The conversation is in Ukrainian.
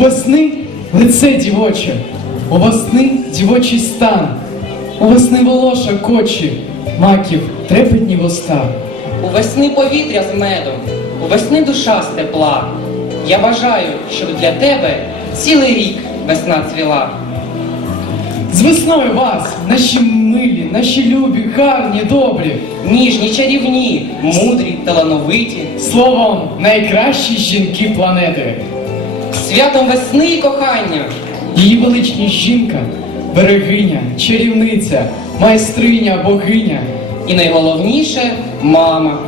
весни лице дівоче, у весни дівочий стан, у весни волоша кочі, маків трепетні вуста. У весни повітря з медом, у весни душа з тепла. Я бажаю, щоб для тебе цілий рік весна цвіла. З весною вас, наші милі, наші любі, гарні, добрі, Ніжні, чарівні, мудрі, талановиті. словом, найкращі жінки планети. Святом весни і кохання. Її величність жінка, берегиня, чарівниця, майстриня, богиня. І найголовніше мама.